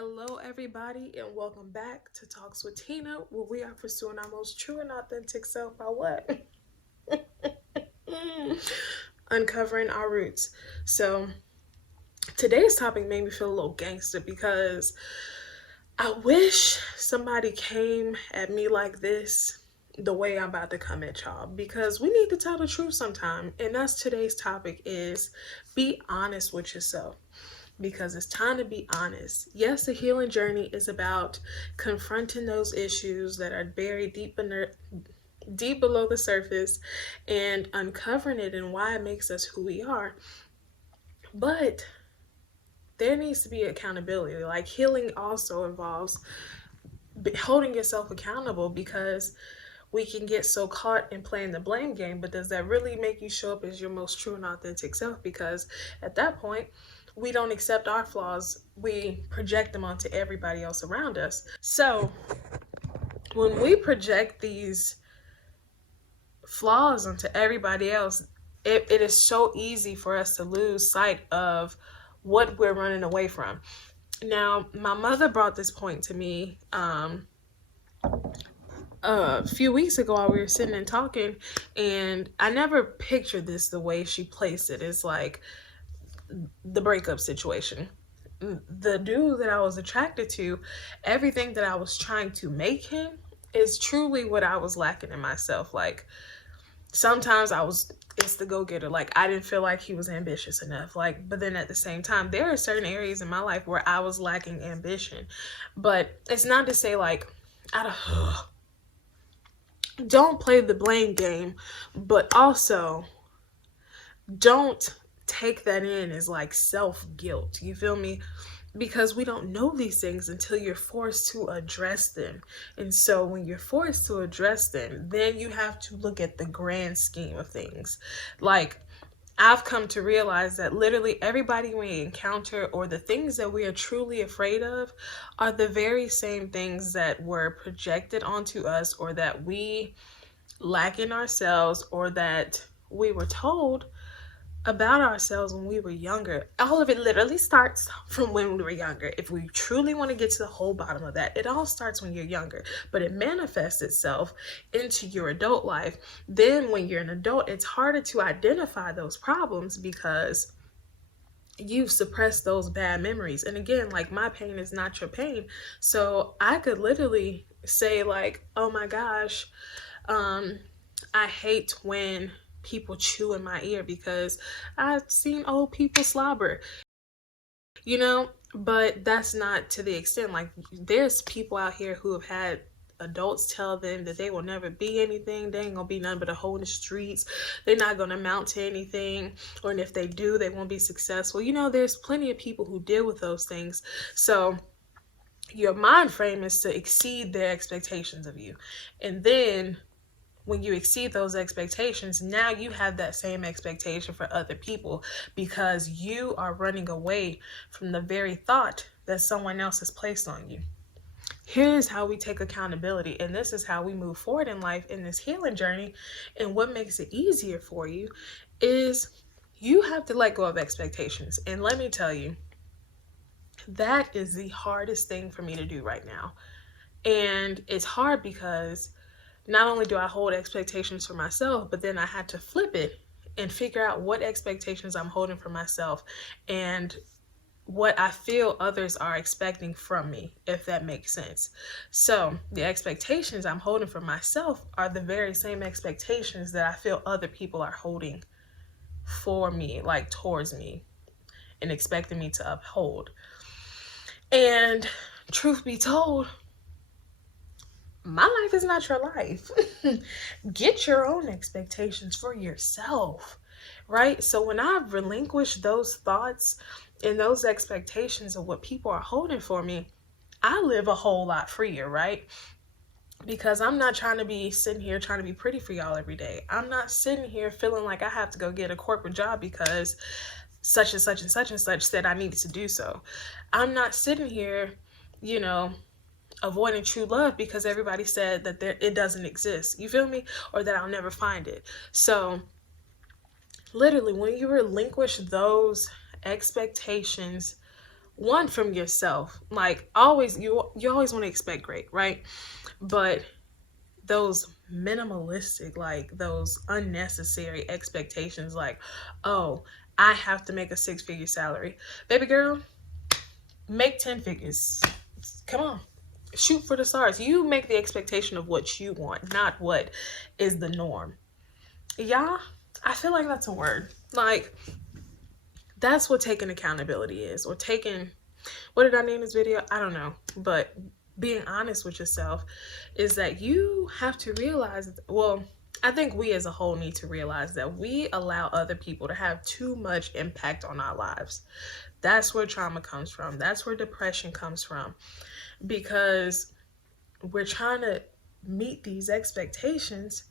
Hello, everybody, and welcome back to Talks with Tina, where we are pursuing our most true and authentic self by what? Uncovering our roots. So, today's topic made me feel a little gangster because I wish somebody came at me like this the way I'm about to come at y'all because we need to tell the truth sometime. And that's today's topic is be honest with yourself because it's time to be honest. Yes, the healing journey is about confronting those issues that are buried deep below the surface and uncovering it and why it makes us who we are. But there needs to be accountability. Like healing also involves holding yourself accountable because we can get so caught in playing the blame game, but does that really make you show up as your most true and authentic self? Because at that point, we don't accept our flaws, we project them onto everybody else around us. So when we project these flaws onto everybody else, it is so easy for us to lose sight of what we're running away from. Now, my mother brought this point to me a few weeks ago while we were sitting and talking, and I never pictured this the way she placed it. It's like the breakup situation. The dude that I was attracted to, everything that I was trying to make him is truly what I was lacking in myself. Like sometimes it's the go-getter. Like I didn't feel like he was ambitious enough. Like, but then at the same time, there are certain areas in my life where I was lacking ambition. But it's not to say like out of don't play the blame game, but also don't take that in as like self-guilt. You feel me? Because we don't know these things until you're forced to address them. And so when you're forced to address them, then you have to look at the grand scheme of things. Like I've come to realize that literally everybody we encounter or the things that we are truly afraid of are the very same things that were projected onto us or that we lack in ourselves or that we were told about ourselves when we were younger. All of it literally starts from when we were younger. If we truly want to get to the whole bottom of that, it all starts when you're younger, but it manifests itself into your adult life. Then when you're an adult, it's harder to identify those problems because you've suppressed those bad memories. And again, like my pain is not your pain. So I could literally say like, oh my gosh, I hate when people chew in my ear because I've seen old people slobber, but that's not to the extent. Like there's people out here who have had adults tell them that they will never be anything. They ain't gonna be nothing but a hole in the streets. They're not gonna amount to anything. Or if they do, they won't be successful. There's plenty of people who deal with those things. So your mind frame is to exceed their expectations of you. And then when you exceed those expectations, now you have that same expectation for other people because you are running away from the very thought that someone else has placed on you. Here's how we take accountability, and this is how we move forward in life in this healing journey. And what makes it easier for you is you have to let go of expectations. And let me tell you, that is the hardest thing for me to do right now. And it's hard because not only do I hold expectations for myself, but then I had to flip it and figure out what expectations I'm holding for myself and what I feel others are expecting from me, if that makes sense. So the expectations I'm holding for myself are the very same expectations that I feel other people are holding for me, like towards me, and expecting me to uphold. And truth be told, my life is not your life. Get your own expectations for yourself, right? So when I relinquish those thoughts and those expectations of what people are holding for me, I live a whole lot freer, right? Because I'm not trying to be sitting here trying to be pretty for y'all every day. I'm not sitting here feeling like I have to go get a corporate job because such and such and such and such said I needed to do so. I'm not sitting here, avoiding true love because everybody said that it doesn't exist. You feel me? Or that I'll never find it. So literally when you relinquish those expectations one, from yourself. Like, always, you always want to expect great, right? But those minimalistic, like those unnecessary expectations, like, oh, I have to make a 6-figure salary. Baby girl, make 10 figures. Come on. Shoot for the stars. You make the expectation of what you want, not what is the norm. Y'all, I feel like that's a word. Like, that's what taking accountability is. Or taking, what did I name this video? I don't know. But being honest with yourself is that you have to realize, well, I think we as a whole need to realize that we allow other people to have too much impact on our lives. That's where trauma comes from. That's where depression comes from. Because we're trying to meet these expectations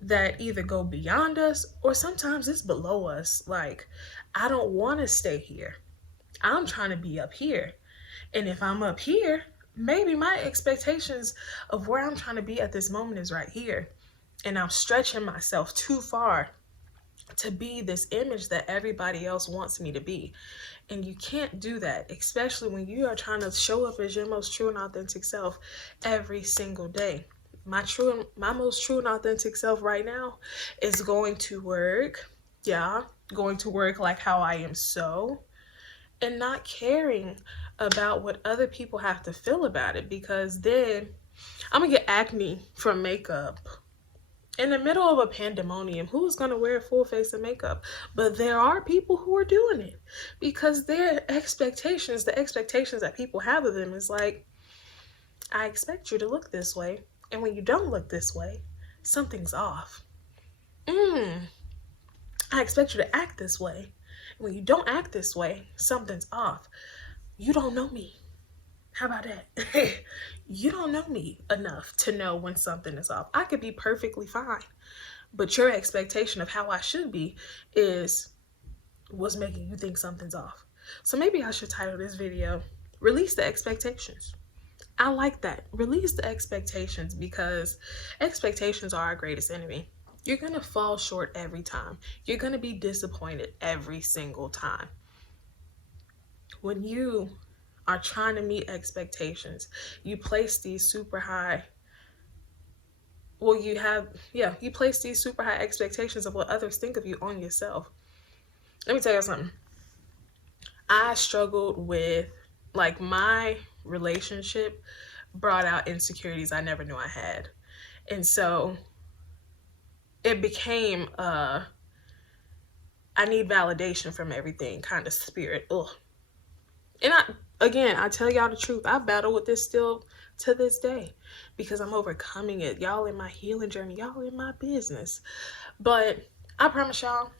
that either go beyond us or sometimes it's below us. Like, I don't want to stay here. I'm trying to be up here. And if I'm up here, maybe my expectations of where I'm trying to be at this moment is right here. And I'm stretching myself too far to be this image that everybody else wants me to be. And you can't do that, especially when you are trying to show up as your most true and authentic self every single day. My most true and authentic self right now is going to work. Yeah, going to work like how I am so, and not caring about what other people have to feel about it, because then I'm gonna get acne from makeup. In the middle of a pandemonium, who's going to wear a full face of makeup? But there are people who are doing it because their expectations, the expectations that people have of them is like, I expect you to look this way. And when you don't look this way, something's off. I expect you to act this way. And when you don't act this way, something's off. You don't know me. How about that? You don't know me enough to know when something is off. I could be perfectly fine, but your expectation of how I should be is what's making you think something's off. So maybe I should title this video, Release the Expectations. I like that. Release the expectations, because expectations are our greatest enemy. You're going to fall short every time. You're going to be disappointed every single time. When you are trying to meet expectations, you place these super high, you place these super high expectations of what others think of you on yourself. Let me tell you something. I struggled with, like, my relationship brought out insecurities I never knew I had. And so it became I need validation from everything kind of spirit. Ugh. And I tell y'all the truth, I battle with this still to this day because I'm overcoming it. Y'all in my healing journey, y'all in my business. But I promise y'all,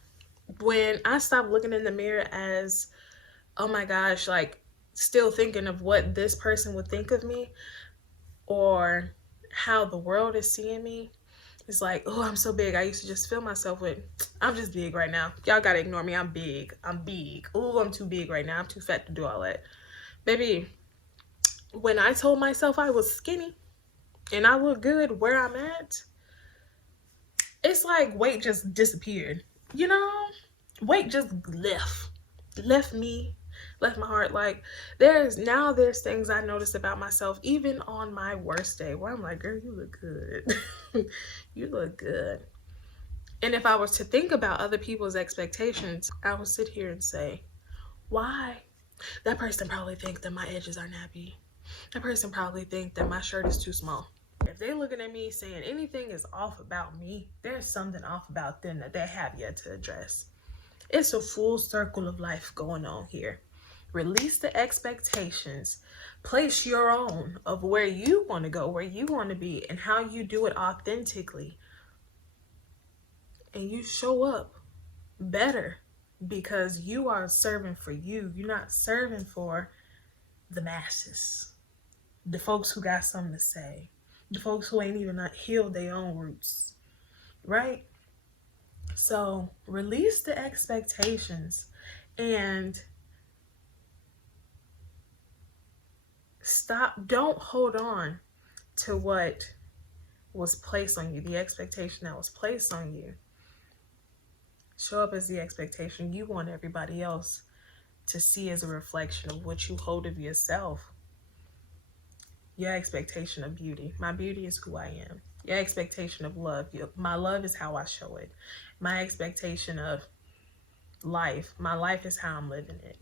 when I stopped looking in the mirror as, oh my gosh, like still thinking of what this person would think of me or how the world is seeing me, it's like, oh, I'm so big. I used to just fill myself with, I'm just big right now. Y'all gotta ignore me. I'm big. Oh, I'm too big right now. I'm too fat to do all that. Baby, when I told myself I was skinny and I look good where I'm at, it's like weight just disappeared. You know, weight just left me, left my heart. Like there's things I notice about myself, even on my worst day, where I'm like, girl, you look good. You look good. And if I was to think about other people's expectations, I would sit here and say, why? That person probably thinks that my edges are nappy. That person probably thinks that my shirt is too small. If they're looking at me saying anything is off about me, there's something off about them that they have yet to address. It's a full circle of life going on here. Release the expectations. Place your own of where you want to go, where you want to be, and how you do it authentically. And you show up better because you are serving for you. You're not serving for the masses, the folks who got something to say, the folks who ain't even not healed their own roots, right? So release the expectations and don't hold on to what was placed on you, the expectation that was placed on you. Show up as the expectation you want everybody else to see as a reflection of what you hold of yourself. Your expectation of beauty. My beauty is who I am. Your expectation of love. My love is how I show it. My expectation of life. My life is how I'm living it.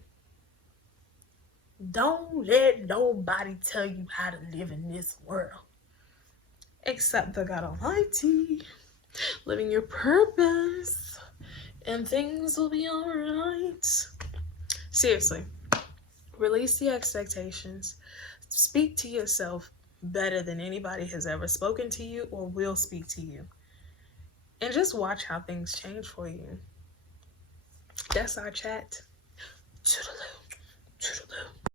Don't let nobody tell you how to live in this world. Except the God Almighty. Living your purpose. And things will be alright. Seriously. Release the expectations. Speak to yourself better than anybody has ever spoken to you or will speak to you. And just watch how things change for you. That's our chat. Toodaloo. Toodaloo.